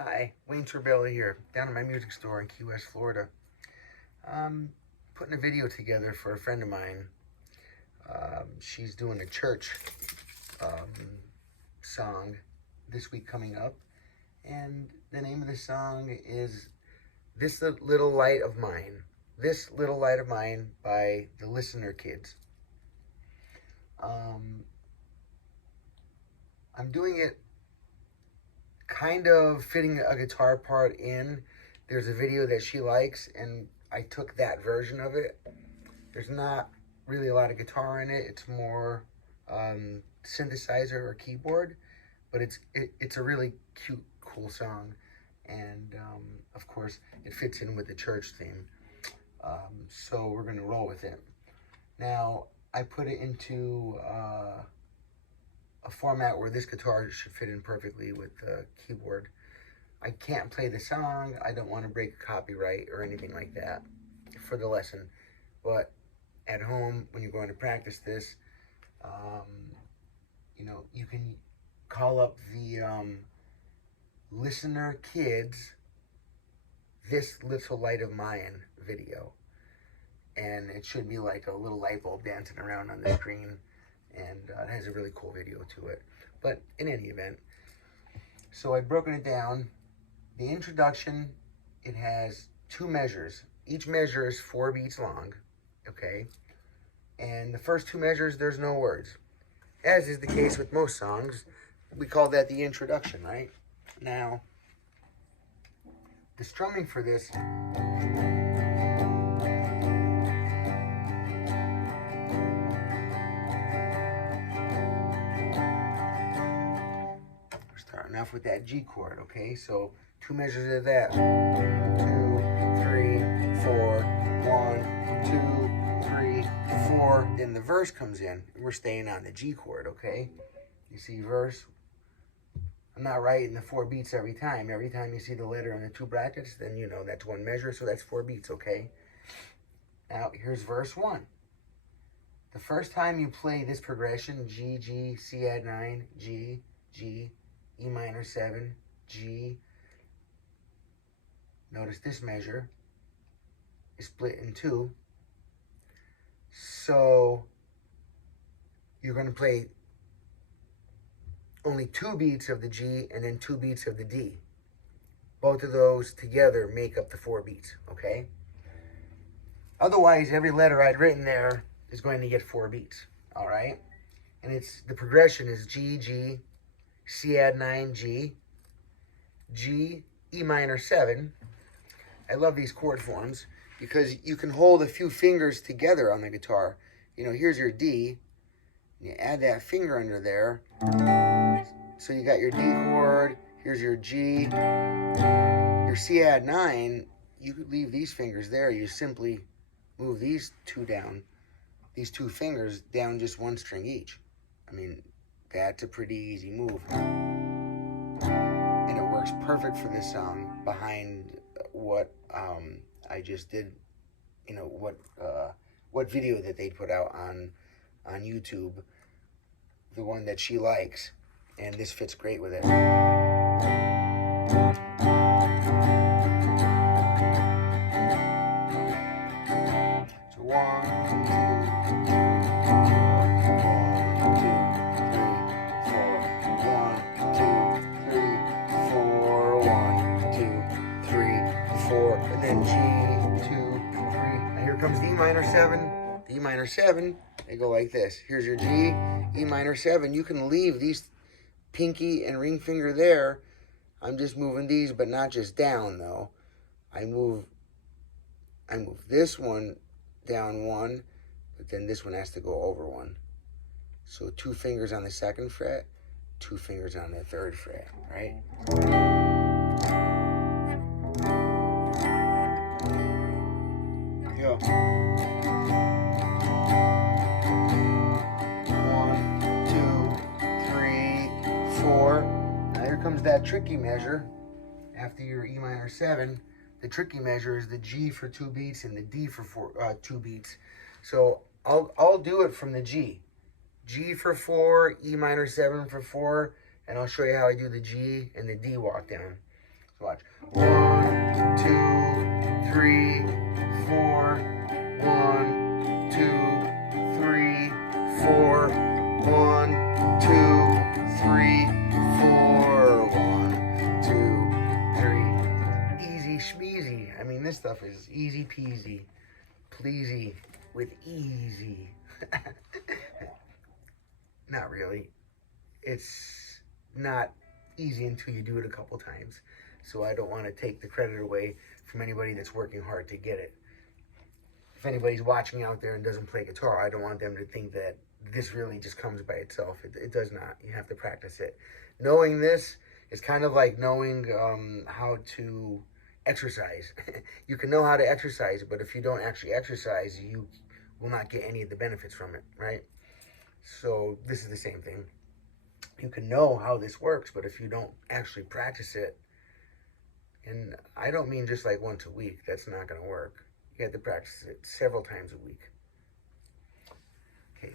Hi, Wayne Sorbelli here, down at my music store in Key West, Florida. Putting a video together for a friend of mine. She's doing a church song this week coming up, and the name of the song is This Little Light of Mine. This Little Light of Mine by the Listener Kids. I'm doing it kind of fitting a guitar part in. There's a video that she likes, and I took that version of it. There's not really a lot of guitar in it. It's more synthesizer or keyboard, but it's a really cute, cool song, and of course it fits in with the church theme. So we're gonna roll with it. Now I put it into a format where this guitar should fit in perfectly with the keyboard. I can't play the song. I don't want to break copyright or anything like that for the lesson. But at home, when you're going to practice this, you can call up the Listener Kids This Little Light of Mine video. And it should be like a little light bulb dancing around on the screen. And it has a really cool video to it. But in any event, so I've broken it down. The introduction, it has 2 measures. Each measure is 4 beats long, okay? And the first 2 measures, there's no words. As is the case with most songs, we call that the introduction, right? Now, the strumming for this, starting off with that G chord, okay? So 2 measures of that. 2, 3, 4, 1, 2, 3, 4. Then the verse comes in. We're staying on the G chord, okay? You see verse. I'm not writing the 4 beats every time. Every time you see the letter in the 2 brackets, then you know that's 1 measure, so that's 4 beats, okay? Now, here's verse 1. The first time you play this progression, G, G, C add 9, G, G, E minor 7, G. Notice this measure is split in 2. So you're going to play only 2 beats of the G and then 2 beats of the D. Both of those together make up the 4 beats, okay? Otherwise, every letter I'd written there is going to get 4 beats, all right? And the progression is G, G, C add 9, G, G, E minor 7. I love these chord forms because you can hold a few fingers together on the guitar. You know, here's your D. You add that finger under there. So you got your D chord. Here's your G. Your C add 9, you could leave these fingers there. You simply move these 2 down, these 2 fingers down just 1 string each. I mean, that's a pretty easy move. And it works perfect for this song behind what I just did, you know, what video that they put out on YouTube, the one that she likes, and this fits great with it. So 1, 2, 4, and then G, 2, 3. Now here comes D minor 7. D minor 7, they go like this. Here's your G, E minor 7. You can leave these pinky and ring finger there. I'm just moving these, but not just down though. I move this one down 1, but then this one has to go over 1. So 2 fingers on the 2nd fret, 2 fingers on the 3rd fret, right? Go. 1, 2, 3, 4. Now here comes that tricky measure. After your E minor 7, the tricky measure is the G for 2 beats and the D for 2 beats. So I'll do it from the G. G for 4, E minor 7 for 4, and I'll show you how I do the G and the D walk down. So watch. 1, 2, 3, 4. 1, 2, 3, 4. 1, 2, 3, 4. 1, 2, 3. Easy schmeezy. I mean, this stuff is easy peasy, pleasy with easy. Not really. It's not easy until you do it a couple times. So I don't want to take the credit away from anybody that's working hard to get it. If anybody's watching out there and doesn't play guitar, I don't want them to think that this really just comes by itself. It does not. You have to practice it. Knowing this is kind of like knowing how to exercise. You can know how to exercise, but if you don't actually exercise, you will not get any of the benefits from it, right? So this is the same thing. You can know how this works, but if you don't actually practice it, and I don't mean just like once a week, that's not going to work. You have to practice it several times a week. Okay,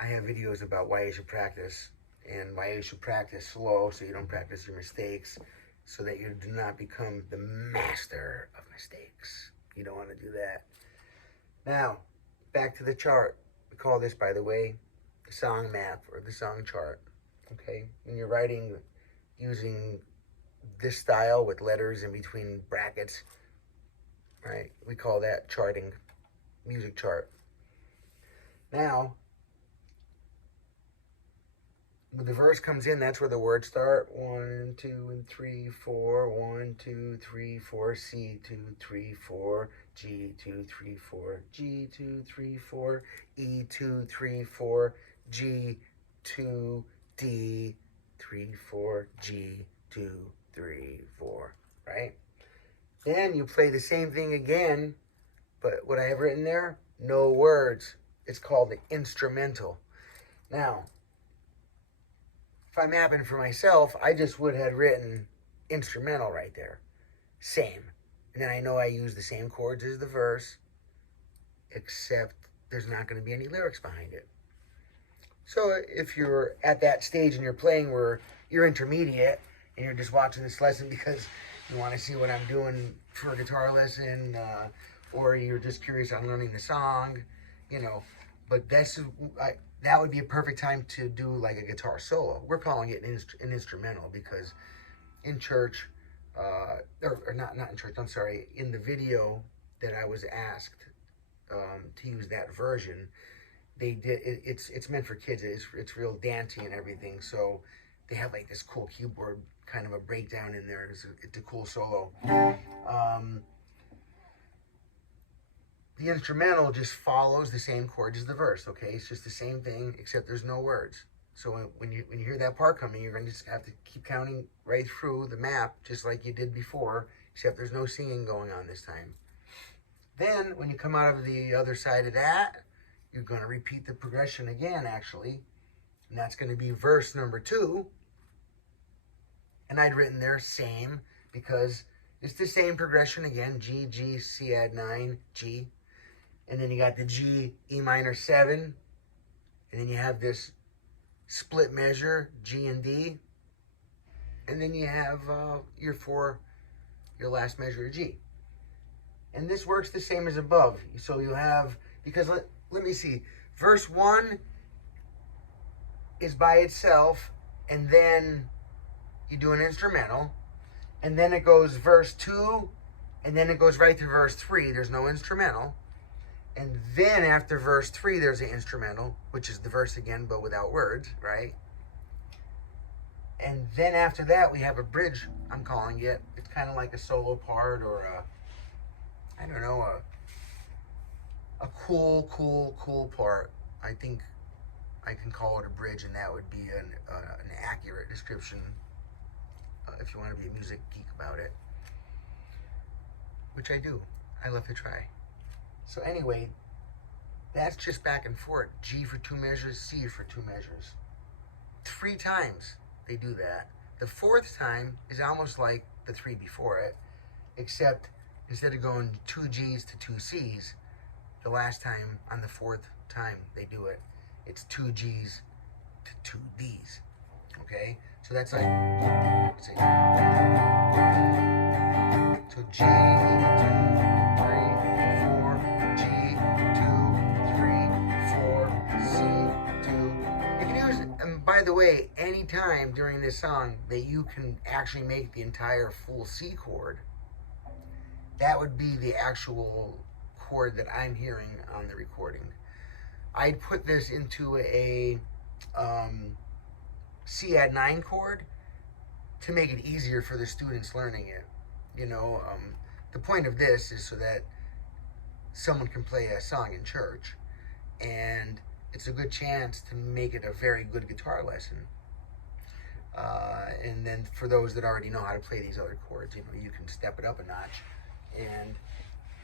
I have videos about why you should practice, and why you should practice slow so you don't practice your mistakes, so that you do not become the master of mistakes. You don't want to do that. Now, back to the chart. We call this, by the way, the song map or the song chart. Okay, when you're writing using this style with letters in between brackets, right? We call that charting, music chart. Now, when the verse comes in, that's where the words start. 1, 2, and 3, 4. 1, 2, 3, 4. C, 2, 3, 4. G, 2, 3, 4. G, 2, 3, 4. E, 2, 3, 4. G, 2, D, 3, 4. G, 2, 3, 4. Right? Then you play the same thing again, but what I have written there, no words. It's called the instrumental. Now, if I'm mapping for myself, I just would have written instrumental right there. Same. And then I know I use the same chords as the verse, except there's not going to be any lyrics behind it. So if you're at that stage and you're playing where you're intermediate and you're just watching this lesson because you want to see what I'm doing for a guitar lesson, or you're just curious on learning the song, you know, but that would be a perfect time to do like a guitar solo. We're calling it an instrumental because in church, or not in church, I'm sorry, in the video that I was asked to use that version, they did, it's meant for kids. It's real dancey and everything, so they have like this cool keyboard kind of a breakdown in there. It's a cool solo. The instrumental just follows the same chords as the verse, okay? It's just the same thing, except there's no words. So when you hear that part coming, you're going to just have to keep counting right through the map, just like you did before, except there's no singing going on this time. Then, when you come out of the other side of that, you're going to repeat the progression again, actually. And that's going to be verse number 2. And I'd written there same, because it's the same progression again. G, G, C add 9, G. And then you got the G, E minor 7. And then you have this split measure, G and D. And then you have your last measure of G. And this works the same as above. So you have, because let me see, verse 1 is by itself, and then you do an instrumental, and then it goes verse 2, and then it goes right to verse 3. There's no instrumental. And then after verse 3, there's an instrumental, which is the verse again, but without words, right? And then after that, we have a bridge, I'm calling it. It's kind of like a solo part, or I don't know, a cool part. I think I can call it a bridge, and that would be an accurate description if you want to be a music geek about it, which I do. I love to try. So anyway, that's just back and forth. G for 2 measures, C for 2 measures. 3 times they do that. The 4th time is almost like the 3 before it, except instead of going 2 G's to 2 C's, the last time on the 4th time they do it, it's 2 G's to 2 D's. Okay? So that's like, let's see. time during this song that you can actually make the entire full C chord, that would be the actual chord that I'm hearing on the recording. I'd put this into a C add 9 chord to make it easier for the students learning it. You know, the point of this is so that someone can play a song in church, and it's a good chance to make it a very good guitar lesson. And then for those that already know how to play these other chords, you know, you can step it up a notch. And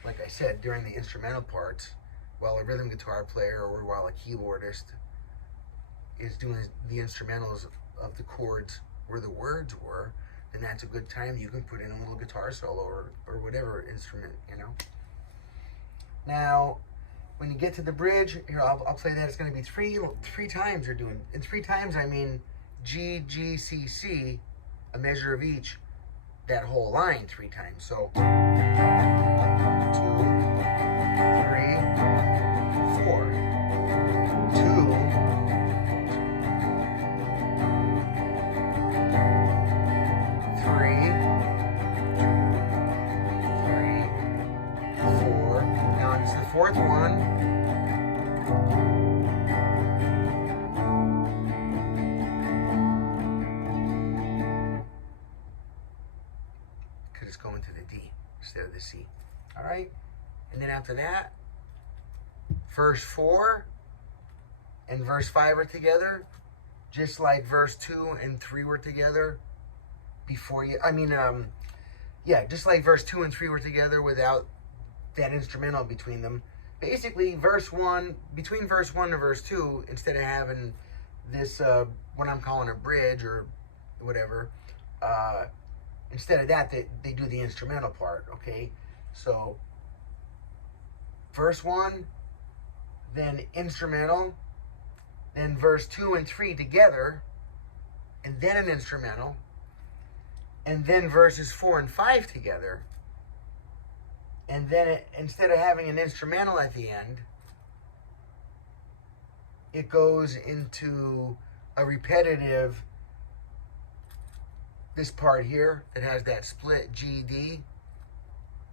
like I said, during the instrumental parts, while a rhythm guitar player or while a keyboardist is doing the instrumentals of the chords where the words were, then that's a good time. You can put in a little guitar solo or whatever instrument, you know. Now, when you get to the bridge, here, I'll play that. It's going to be three times you're doing. And 3 times, I mean G, G, C, C, a measure of each, that whole line 3 times. So 2, 3, 4, 2, 3, 4. Now it's the 4th one. It's going to the D instead of the C. All right, and then after that, verse 4 and verse 5 are together, just like verse 2 and 3 were together before you. Yeah, just like verse 2 and 3 were together without that instrumental between them. Basically, verse 1, between verse 1 and verse 2, instead of having this what I'm calling a bridge or whatever. Instead of that, they do the instrumental part, okay? So, verse 1, then instrumental, then verse 2 and 3 together, and then an instrumental, and then verses 4 and 5 together, and then instead of having an instrumental at the end, it goes into a repetitive, this part here, it has that split G, D,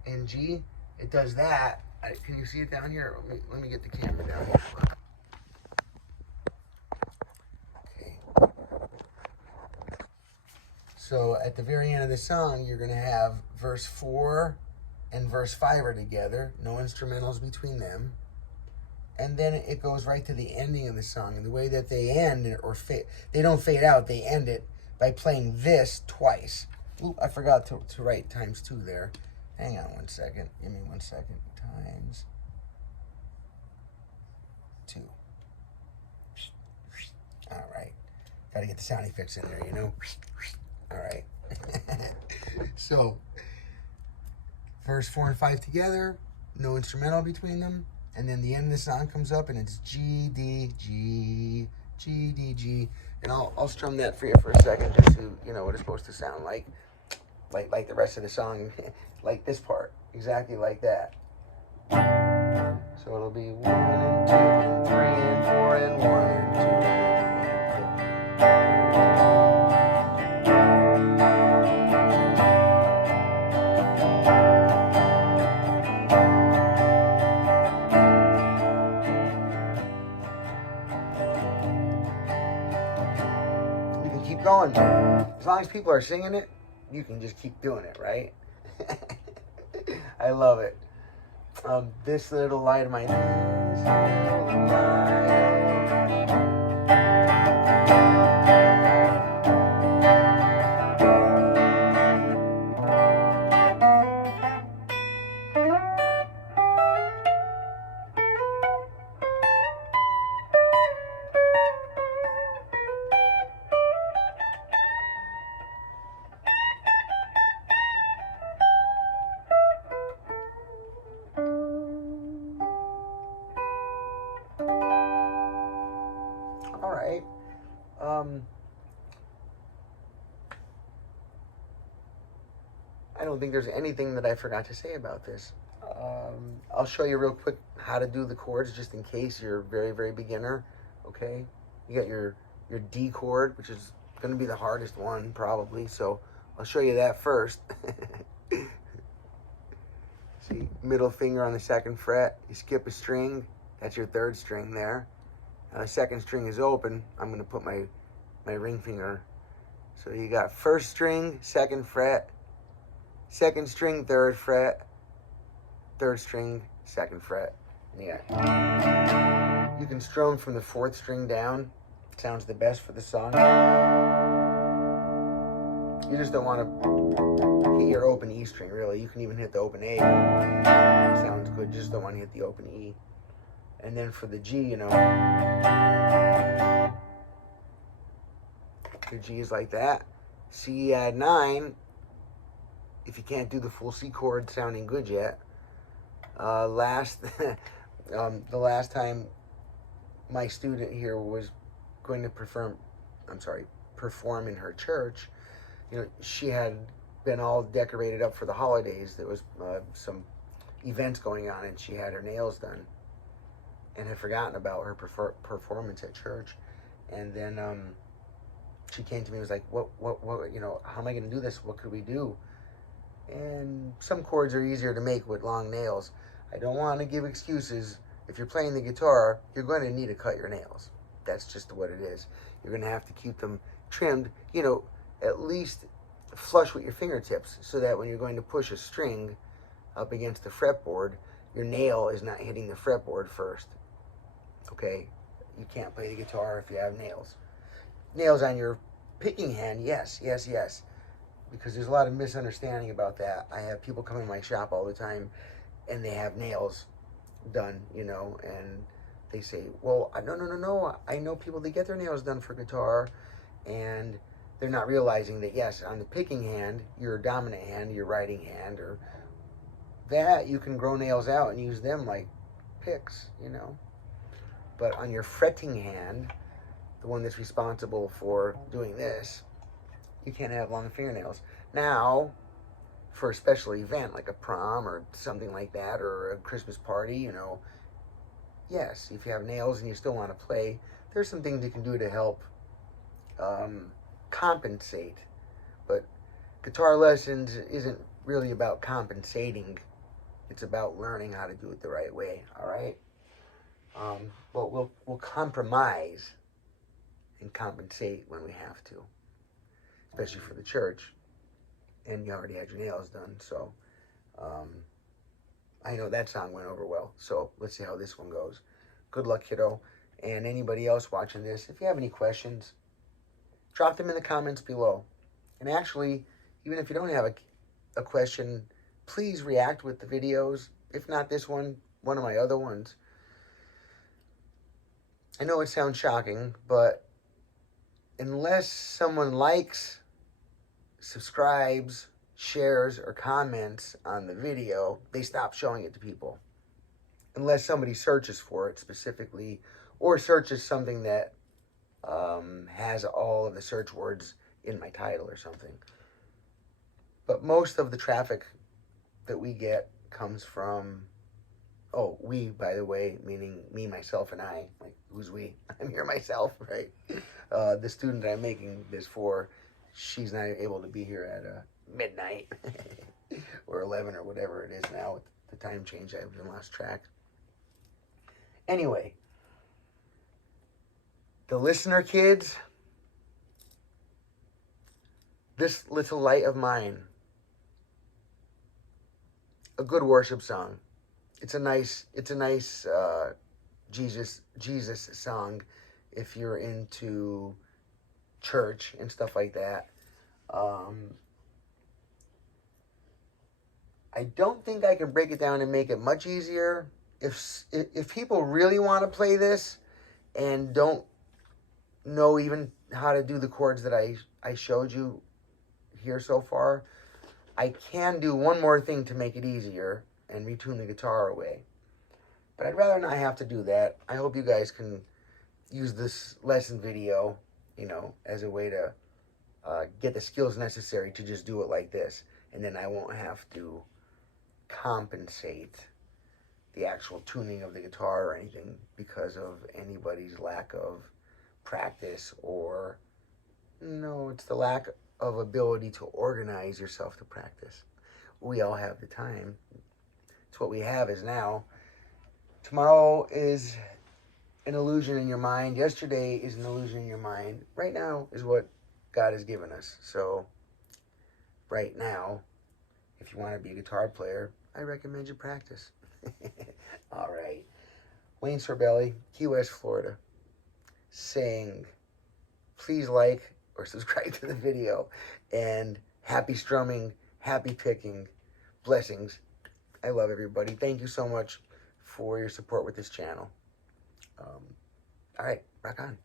and G. It does that. Can you see it down here? Let me get the camera down here. Okay. So at the very end of the song, you're going to have verse 4 and verse 5 are together. No instrumentals between them. And then it goes right to the ending of the song. And the way that they end, or they don't fade out, they end it by playing this twice. Oop, I forgot to write times 2 there. Hang on 1 second. Give me 1 second. Times 2. All right. Got to get the sound effects in there, you know? All right. So, verse 4 and 5 together, no instrumental between them. And then the end of the song comes up and it's G, D, G, G, D, G. And I'll strum that for you for a second just so you know what it's supposed to sound like. Like the rest of the song, like this part, exactly like that. So it'll be 1 and 2 and 3 and 4 and 1 and 2 and 3 You can keep going. As long as people are singing it, you can just keep doing it, right? I love it. This little light of mine. This little light All right. I don't think there's anything that I forgot to say about this. I'll show you real quick how to do the chords just in case you're very, very beginner. Okay. You got your D chord, which is Going to be the hardest one, probably. So I'll show you that first. See, middle finger on the 2nd fret. You skip a string. That's your 3rd string there. Now the 2nd string is open. I'm going to put my ring finger. So you got 1st string, 2nd fret, 2nd string, 3rd fret, 3rd string, 2nd fret. And you can strum from the 4th string down. Sounds the best for the song. You just don't want to hit your open E string, really. You can even hit the open A. Sounds good. Just don't want to hit the open E. And then for the G, you know, the G is like that. C add 9. If you can't do the full C chord sounding good yet. The last time my student here was going to perform in her church, you know, she had been all decorated up for the holidays. There was some events going on, and she had her nails done and had forgotten about her performance at church. And then she came to me and was like, what, you know, how am I going to do this? What could we do? And some chords are easier to make with long nails. I don't want to give excuses. If you're playing the guitar, you're going to need to cut your nails. That's just what it is. You're going to have to keep them trimmed, you know, at least flush with your fingertips, so that when you're going to push a string up against the fretboard, your nail is not hitting the fretboard first. Okay? You can't play the guitar if you have nails. Nails on your picking hand, yes. Because there's a lot of misunderstanding about that. I have people come in my shop all the time, and they have nails done, you know, and they say, well, no, I know people that get their nails done for guitar, and they're not realizing that, yes, on the picking hand, your dominant hand, your writing hand, or that, you can grow nails out and use them like picks, you know. But on your fretting hand, the one that's responsible for doing this, you can't have long fingernails. Now, for a special event like a prom or something like that, or a Christmas party, you know, yes, if you have nails and you still want to play, there's some things you can do to help compensate. But guitar lessons isn't really about compensating. It's about learning how to do it the right way, all right? But we'll compromise and compensate when we have to, especially for the church. And you already had your nails done, so I know that song went over well. So let's see how this one goes. Good luck, kiddo. And anybody else watching this, if you have any questions, drop them in the comments below. And actually, even if you don't have a question, please react with the videos. If not this one of my other ones. I know it sounds shocking, but unless someone likes, subscribes, shares, or comments on the video, they stop showing it to people. Unless somebody searches for it specifically, or searches something that has all of the search words in my title or something. But most of the traffic that we get comes from, we, by the way, meaning me, myself, and I. Like, who's we? I'm here myself, right? The student that I'm making this for, she's not able to be here at midnight or 11 or whatever it is now with the time change. I've been lost track. Anyway, the listener kids, this little light of mine, a good worship song. It's a nice Jesus song if you're into church and stuff like that. I don't think I can break it down and make it much easier. If people really want to play this and don't know even how to do the chords that I showed you here so far, I can do one more thing to make it easier and retune the guitar away. But I'd rather not have to do that. I hope you guys can use this lesson video, you know, as a way to get the skills necessary to just do it like this. And then I won't have to compensate the actual tuning of the guitar or anything because of anybody's lack of practice or No, it's the lack of ability to organize yourself to practice. We all have the time. It's what we have is now. Tomorrow is an illusion in your mind. Yesterday is an illusion in your mind. Right now is what God has given us. So, right now, if you want to be a guitar player, I recommend you practice. All right. Wayne Sorbelli, Key West, Florida, saying, please like or subscribe to the video. And happy strumming, happy picking, blessings. I love everybody. Thank you so much for your support with this channel. All right, rock on.